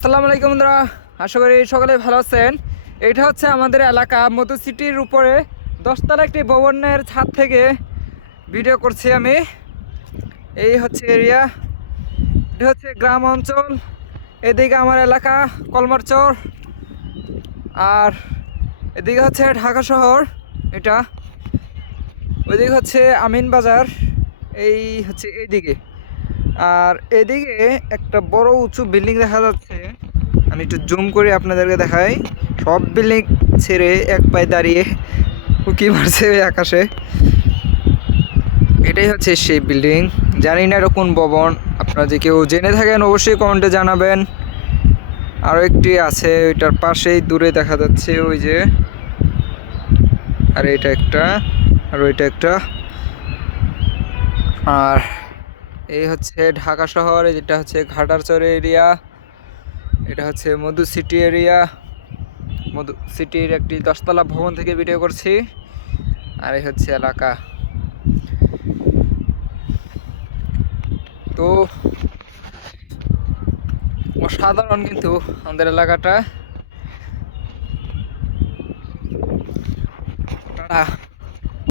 আসসালামু আলাইকুম বন্ধুরা, আশা করি সকলে ভালো আছেন। এটা হচ্ছে আমাদের এলাকা মধু সিটির উপরে 10তলা একটি ভবনের ছাদ থেকে ভিডিও করছি আমি। এই হচ্ছে এরিয়া, এটা হচ্ছে গ্রাম অঞ্চল। এদিকে আমার এলাকা কলমারচর, আর এদিকে হচ্ছে ঢাকা শহর। এটা ওইদিকে হচ্ছে আমিন বাজার, এই হচ্ছে এইদিকে। আর এদিকে একটা বড় উঁচু বিল্ডিং দেখা যাচ্ছে। আমি একটু জুম করে আপনাদেরকে দেখাই। সব বিল্ডিং ছেড়ে এক পায়ে দাঁড়িয়ে উঁকি মারছে ওই আকাশে। এটাই হচ্ছে সেই বিল্ডিং। জানি না এটা কোন ভবন, আপনারা যে কেউ জেনে থাকেন অবশ্যই কমেন্টে জানাবেন। আরও একটি আছে ওইটার পাশেই, দূরে দেখা যাচ্ছে ওই যে। আর এটা একটা, আর ওইটা একটা। আর এই হচ্ছে ঢাকা শহর, যেটা হচ্ছে ঘাটারচর এরিয়া। এটা হচ্ছে মধু সিটি এরিয়া। মধু সিটির একটি 10তলা ভবন থেকে ভিডিও করছি। আর এই হচ্ছে এলাকা। তো অসাধারণ কিন্তু আমাদের এলাকাটা।